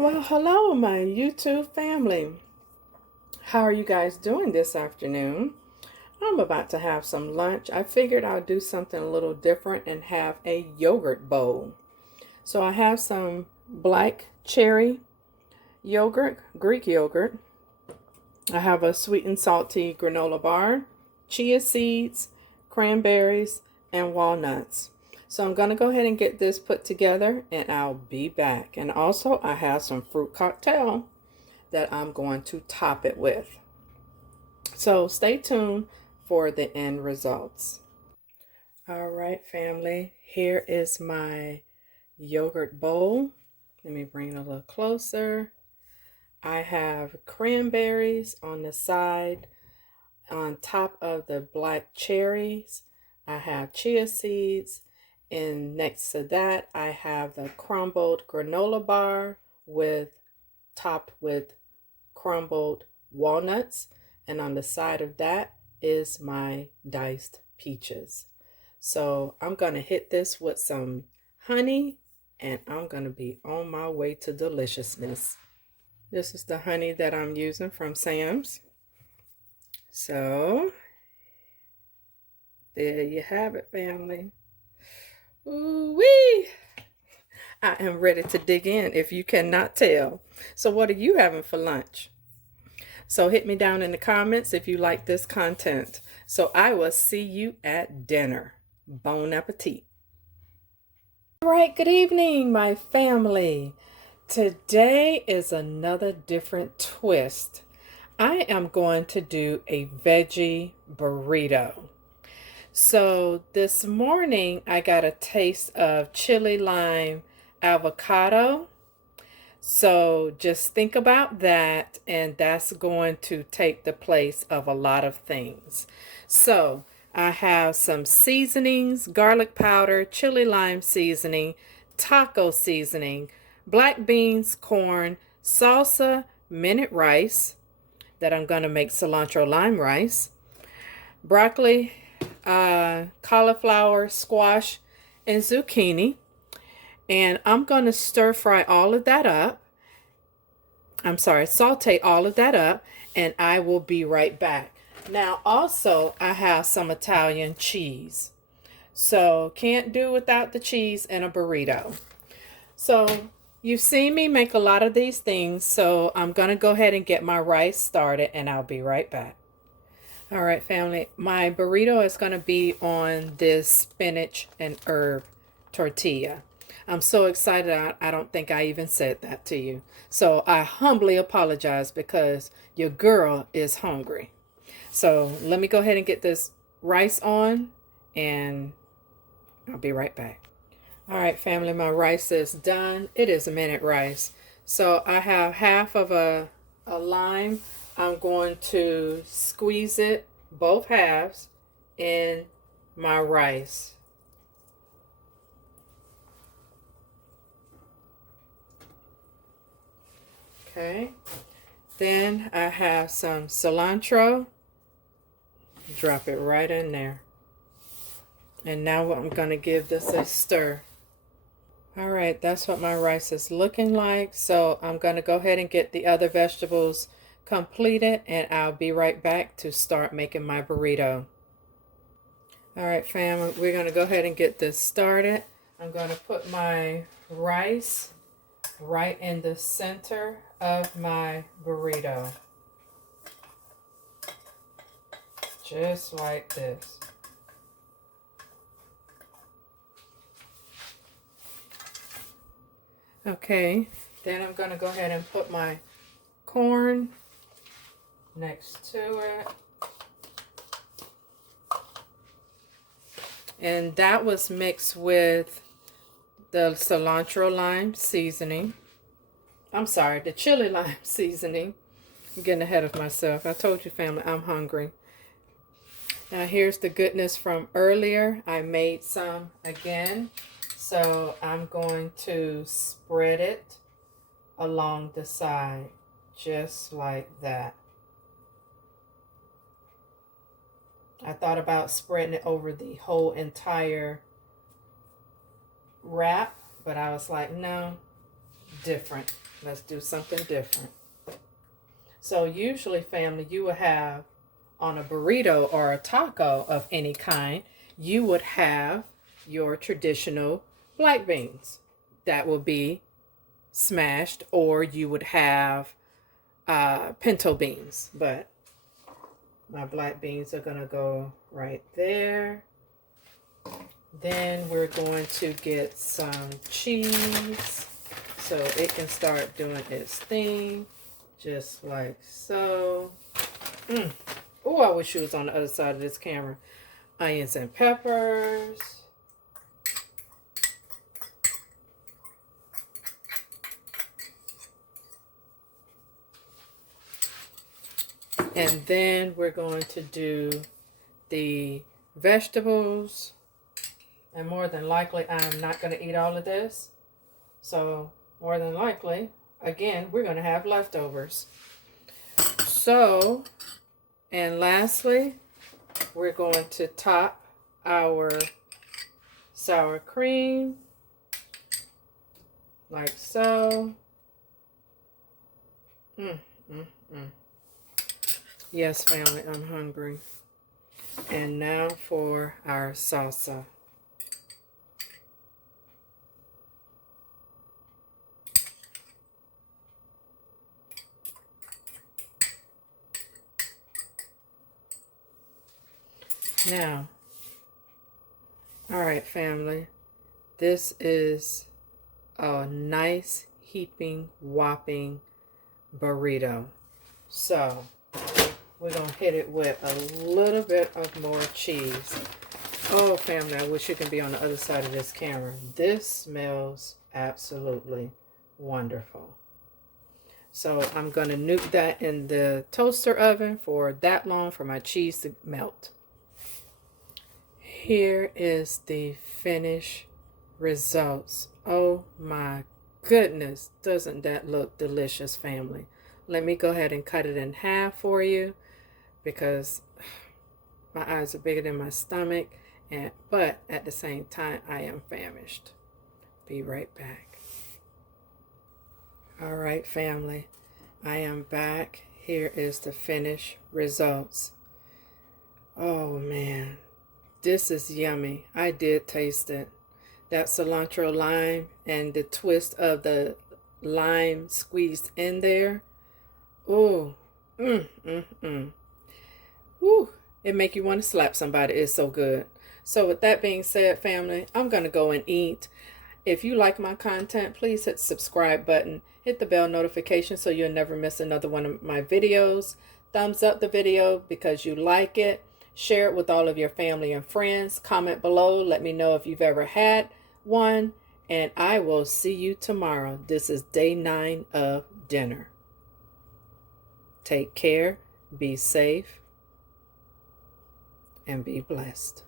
Well, hello, my YouTube family. How are you guys doing this afternoon? I'm about to have some lunch. I figured I'll do something a little different and have a yogurt bowl. So I have some black cherry yogurt, Greek yogurt. I have a sweet and salty granola bar, chia seeds, cranberries, and walnuts. So I'm going to go ahead and get this put together and I'll be back. And also I have some fruit cocktail that I'm going to top it with. So stay tuned for the end results. All right, family, here is my yogurt bowl. Let me bring it a little closer. I have cranberries on the side. On top of the black cherries, I have chia seeds. And next to that, I have the crumbled granola bar topped with crumbled walnuts. And on the side of that is my diced peaches. So I'm going to hit this with some honey and I'm going to be on my way to deliciousness. This is the honey that I'm using from Sam's. So there you have it, family. Ooh-wee! I am ready to dig in if you cannot tell. So what are you having for lunch? So hit me down in the comments if you like this content. So I will see you at dinner. Bon appetit. All right, good evening, my family. Today is another different twist. I am going to do a veggie burrito. So this morning I got a taste of chili lime avocado. So just think about that, and that's going to take the place of a lot of things. So I have some seasonings, garlic powder, chili lime seasoning, taco seasoning, black beans, corn, salsa, minute rice that I'm going to make cilantro lime rice, broccoli, cauliflower, squash, and zucchini. And I'm going to stir fry all of that up. Saute all of that up, and I will be right back. Now, also, I have some Italian cheese. So, can't do without the cheese in a burrito. So, you've seen me make a lot of these things, so I'm going to go ahead and get my rice started, and I'll be right back. All right, family, my burrito is going to be on this spinach and herb tortilla. I'm so excited, I don't think I even said that to you. So I humbly apologize because your girl is hungry. So let me go ahead and get this rice on and I'll be right back. All right, family, my rice is done. It is a minute rice. So I have half of a lime. I'm going to squeeze it, both halves, in my rice. Okay. Then I have some cilantro. Drop it right in there. And now I'm going to give this a stir. All right, that's what my rice is looking like. So I'm going to go ahead and get the other vegetables completed, and I'll be right back to start making my burrito. All right, fam, we're going to go ahead and get this started. I'm going to put my rice right in the center of my burrito. Just like this. Okay, then I'm going to go ahead and put my corn next to it. And that was mixed with the cilantro lime seasoning. I'm sorry, the chili lime seasoning. I'm getting ahead of myself. I told you, family, I'm hungry. Now here's the goodness from earlier. I made some again. So I'm going to spread it along the side, just like that. I thought about spreading it over the whole entire wrap, but I was like, no, different. Let's do something different. So usually, family, you will have on a burrito or a taco of any kind, you would have your traditional black beans. That will be smashed, or you would have pinto beans. But my black beans are going to go right there. Then we're going to get some cheese so it can start doing its thing, just like so. Oh, I wish you was on the other side of this camera. Onions and peppers. And then we're going to do the vegetables. And more than likely, I'm not going to eat all of this. So, more than likely, again, we're going to have leftovers. So, and lastly, we're going to top our sour cream. Like so. Yes, family, I'm hungry. And now for our salsa. Now, all right, family, this is a nice heaping, whopping burrito. So, we're going to hit it with a little bit of more cheese. Oh, family, I wish you could be on the other side of this camera. This smells absolutely wonderful. So I'm going to nuke that in the toaster oven for that long for my cheese to melt. Here is the finished results. Oh my goodness, doesn't that look delicious, family? Let me go ahead and cut it in half for you because my eyes are bigger than my stomach, but at the same time I am famished. Be right back. All right, family, I am back. Here is the finished results. Oh man, this is yummy. I did taste it. That cilantro lime and the twist of the lime squeezed in there. Oh, Woo, it make you want to slap somebody. It's so good. So with that being said, family, I'm going to go and eat. If you like my content, please hit the subscribe button. Hit the bell notification so you'll never miss another one of my videos. Thumbs up the video because you like it. Share it with all of your family and friends. Comment below. Let me know if you've ever had one. And I will see you tomorrow. This is day 9 of dinner. Take care. Be safe. And be blessed.